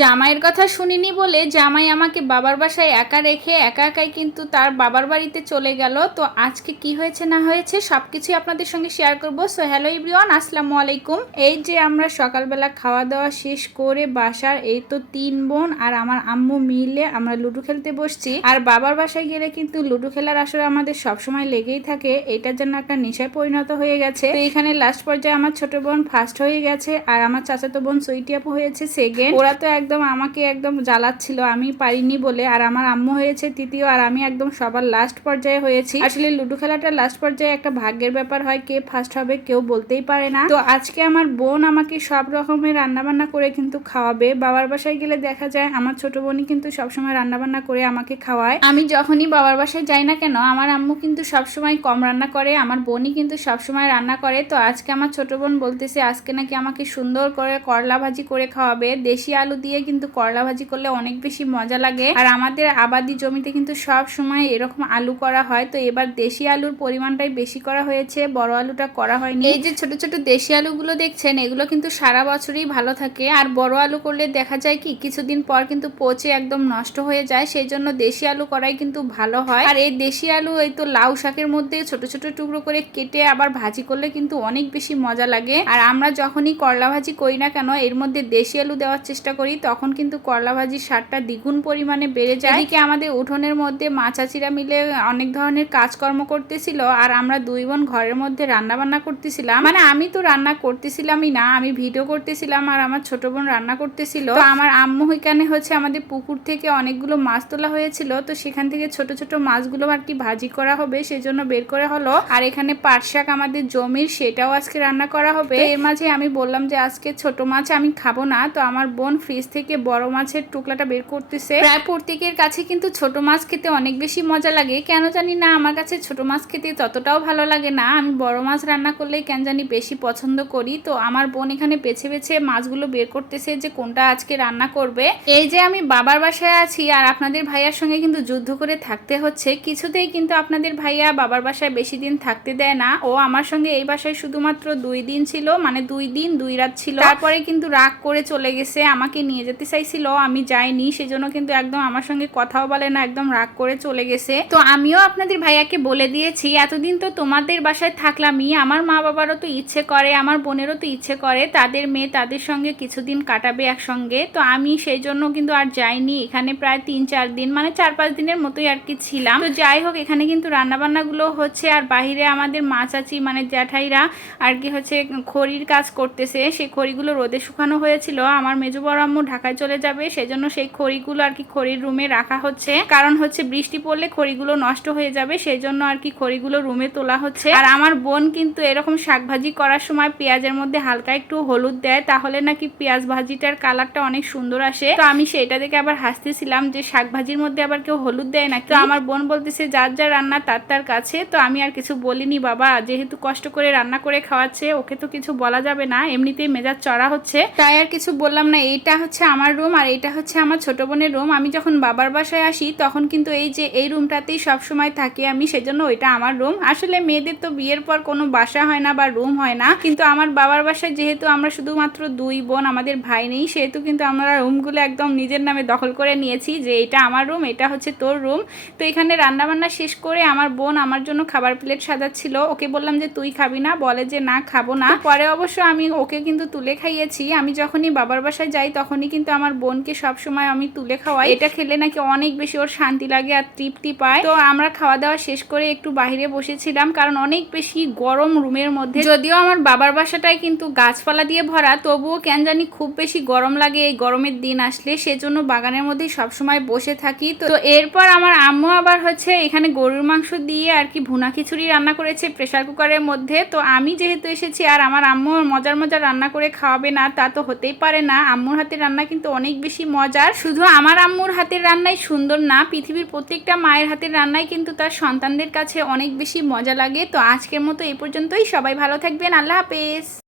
জামাইয়ের কথা শুনিনি বলে জামাই আমাকে বাবার বাসায় একা রেখে একা একাই কিন্তু তার বাবার বাড়িতে চলে গেল। তো আজকে কি হয়েছে না হয়েছে সব কিছুই আপনাদের সঙ্গে শেয়ার করব। সো হ্যালো ইব্রিওয়ান আসসালামু আলাইকুম। এই যে আমরা সকালবেলা খাওয়া দাওয়া শেষ করে বাসার এই তো তিন বোন আর আমার আম্মু মিলে আমরা লুডো খেলতে বসছি। আর বাবার বাসায় গেলে কিন্তু লুডো খেলার আসলে আমাদের সবসময় লেগেই থাকে। এটার জন্য একটা নেশায় পরিণত হয়ে গেছে। তো এখানে লাস্ট পর্যায়ে আমার ছোট বোন ফার্স্ট হয়ে গেছে আর আমার চাচাতো বোন সুইটি আপু হয়েছে সেকেন্ড ওরা তো একদম আমাকে একদম জ্বালাচ্ছিল, আমি পারিনি বলে। আর আমার আম্মু হয়েছে তৃতীয় আর আমি একদম সবার লাস্ট পর্যায়ে হয়েছি। আসলে লুডো খেলাটা লাস্ট পর্যায়ে একটা ভাগ্যের ব্যাপার হয়, কে ফার্স্ট হবে কেউ বলতেই পারে না। তো আজকে আমার বোন আমাকে সব রকমের রান্নাবান্না করে কিন্তু খাওয়াবে। বাবার বাসায় গেলে দেখা যায় আমার ছোট বোনই কিন্তু সবসময় রান্নাবান্না করে আমাকে খাওয়ায়। আমি যখনই বাবার বাসায় যাই না কেন, আমার আম্মু কিন্তু সবসময় কম রান্না করে, আমার বোনই কিন্তু সবসময় রান্না করে। তো আজকে আমার ছোট বোন বলতেছে, আজকে নাকি আমাকে সুন্দর করে করলা ভাজি করে খাওয়াবে, দেশি আলু দিয়ে কিন্তু করলা ভাজি করলে অনেক বেশি মজা লাগে। আর আমাদের আবাদি জমিতে কিন্তু সব সময় এরকম আলু করা হয়। তো এবার দেশি আলুর পরিমাণটাই বেশি করা হয়েছে, বড় আলুটা করা হয়নি। এই যে ছোট ছোট দেশি আলুগুলো দেখছেন, এগুলো কিন্তু সারা বছরই ভালো থাকে। আর বড় আলু করলে দেখা যায় কি, কিছুদিন পর কিন্তু পচে একদম নষ্ট হয়ে যায়। সেই জন্য দেশি আলু করাই কিন্তু ভালো হয়। আর এই দেশি আলু, এই তো লাউ শাকের মধ্যে ছোট ছোট টুকরো করে কেটে আবার ভাজি করলে কিন্তু অনেক বেশি মজা লাগে। আর আমরা যখনই করলা ভাজি করি না কেন, এর মধ্যে দেশি আলু দেওয়ার চেষ্টা করি। তখন কিন্তু করলা ভাজির স্বাদটা দ্বিগুণ পরিমাণে বেড়ে যায়। এদিকে আমাদের উঠোনের মধ্যে মা চাচিরা মিলে অনেক ধরনের কাজকর্ম করতেছিল আর আমরা দুই বোন ঘরের মধ্যে রান্না বান্না করতেছিলাম। মানে আমি তো রান্না করতেছিলামই না, আমি ভিডিও করতেছিলাম আর আমার ছোট বোন রান্না করতেছিল। তো আমার আম্মু এখানে হচ্ছে আমাদের পুকুর থেকে অনেকগুলো মাছ তোলা হয়েছিল। তো সেখান থেকে ছোট ছোট মাছগুলো আর কি ভাজি করা হবে, সেজন্য বের করে হলো। আর এখানে পাট শাক আমাদের জমির, সেটাও আজকে রান্না করা হবে। এর মাঝে আমি বললাম যে আজকে ছোট মাছ আমি খাব না। তো আমার বোন ফ্রিজ থেকে বড় মাছের টুকলাটা বের করতেছে। প্রায় প্রত্যেকের কাছে কিন্তু ছোট মাছ খেতে অনেক বেশি মজা লাগে। কেন জানি না, আমার কাছে ছোট মাছ খেতে ততটাও ভালো লাগে না। আমি বড় মাছ রান্না করলে কেন জানি বেশি পছন্দ করি। তো আমার বোন এখানে বেছে বেছে মাছগুলো বের করতেছে যে কোনটা আজকে রান্না করবে। এই যে আমি বাবার বাসায় আছি আর আপনাদের ভাইয়ার সঙ্গে কিন্তু যুদ্ধ করে থাকতে হচ্ছে। কিছুতেই কিন্তু আপনাদের ভাইয়া বাবার বাসায় বেশি দিন থাকতে দেয় না। ও আমার সঙ্গে এই বাসায় শুধুমাত্র দুই দিন ছিল মানে দুই দিন দুই রাত ছিল। তারপরে কিন্তু রাগ করে চলে গেছে আমাকে নিয়ে যেতে চাইছিল, আমি যাইনি, সেজন্য কিন্তু একদম আমার সঙ্গে কথাও বলে না, একদম রাগ করে চলে গেছে। তো আমিও আপনাদের ভাইয়াকে বলে দিয়েছি, এতদিন তো তোমাদের বাসায় থাকলামই, আমার মা বাবারও তো ইচ্ছে করে, আমার বোনেরও তো ইচ্ছে করে, তাদের মেয়ে তাদের সঙ্গে কিছুদিন কাটাবে একসঙ্গে। তো আমি সেই জন্য কিন্তু আর যাইনি, এখানে প্রায় তিন চার দিন মানে চার পাঁচ দিনের মতোই আর কি ছিলাম। তো যাই হোক, এখানে কিন্তু রান্নাবান্নাগুলো হচ্ছে, আর বাহিরে আমাদের মা চাচি মানে জ্যাঠাইরা আর কি হচ্ছে খড়ির কাজ করতেছে সেই খড়িগুলো রোদে শুকানো হয়েছিল, আমার মেজো বড় আম্মু ঢাকায় চলে যাবে, সেজন্য সেই খড়িগুলো আর কি খড়ির রুমে রাখা হচ্ছে। কারণ হচ্ছে বৃষ্টি পড়লে খড়িগুলো নষ্ট হয়ে যাবে সেই জন্য আর কি খড়িগুলো রুমে তোলা হচ্ছে। আর আমার বোন কিন্তু এরকম শাকভাজি করার সময় পেঁয়াজের মধ্যে হালকা একটু হলুদ দেয়, তাহলে নাকি পেঁয়াজ ভাজিটার কালারটা অনেক সুন্দর আসে। তো আমি সেটা দেখে আবার হাসতেছিলাম যে শাকভাজির মধ্যে আবার কেউ হলুদ দেয় না তো আমার বোন বলতেছে, যার যার রান্না, তার তার কাছে। তো আমি আর কিছু বলিনি, বাবা, যেহেতু কষ্ট করে রান্না করে খাওয়াচ্ছে, ওকে তো কিছু বলা যাবে না, এমনিতেই মেজাজ চড়া হচ্ছে। তাই আর কিছু বললাম না, এইটা হচ্ছে আমার রুম আর এটা হচ্ছে আমার ছোট বোনের রুম আমি যখন বাবার বাসায় আসি, তখন কিন্তু এই যে, এই রুমটাতেই সব সময় থাকি আমি, সেজন্য ওইটা আমার রুম আসলে মেয়েদের তো বিয়ের পর কোনো বাসা হয় না বা রুম হয় না, কিন্তু আমার বাবার বাসায় যেহেতু আমরা শুধুমাত্র দুই বোন, আমাদের ভাই নেই, সেহেতু কিন্তু আমরা রুমগুলো একদম নিজের নামে দখল করে নিয়েছি যে, এটা আমার রুম এটা হচ্ছে তোর রুম তো এখানে রান্নাবান্না শেষ করে আমার বোন আমার জন্য খাবার প্লেট সাজাচ্ছিল। ওকে বললাম যে, তুই খাবি না? বলে যে, না, খাব না। পরে অবশ্য আমি ওকে কিন্তু তুলে খাইয়েছি। আমি যখনই বাবার বাসায় যাই তখনই কিন্তু আমার বোনকে সব সময় আমি তুলে খাওয়াই। এটা খেলে নাকি অনেক বেশি ওর শান্তি লাগে আর তৃপ্তি পায়। তো আমরা খাওয়া দাওয়া শেষ করে একটু বাইরে বসেছিলাম কারণ অনেক বেশি গরম রুমের মধ্যে। যদিও আমার বাবার বাসাটায় কিন্তু গাছপালা দিয়ে ভরা, তবুও কেন জানি খুব বেশি গরম লাগে এই গরমের দিন আসলে। সেজন্য বাগানের মধ্যেই সবসময় বসে থাকি। তো এরপর আমার আম্মু আবার হচ্ছে এখানে গরুর মাংস দিয়ে আর কি ভুনা খিচুড়ি রান্না করেছে প্রেশার কুকারের মধ্যে। তো আমি যেহেতু এসেছি আর আমার আম্মু মজার মজার রান্না করে খাওয়াবে না, তা তো হতেই পারে না। আম্মুর হাতের রান্না কিন্তু অনেক বেশি মজার। শুধু আমার আম্মুর হাতের রান্নাই সুন্দর না, পৃথিবীর প্রত্যেকটা মায়ের হাতের রান্নাই কিন্তু তার সন্তানদের কাছে অনেক বেশি মজা লাগে। তো আজকের মতো এই পর্যন্তই। সবাই ভালো থাকবেন। আল্লাহ হাফেজ।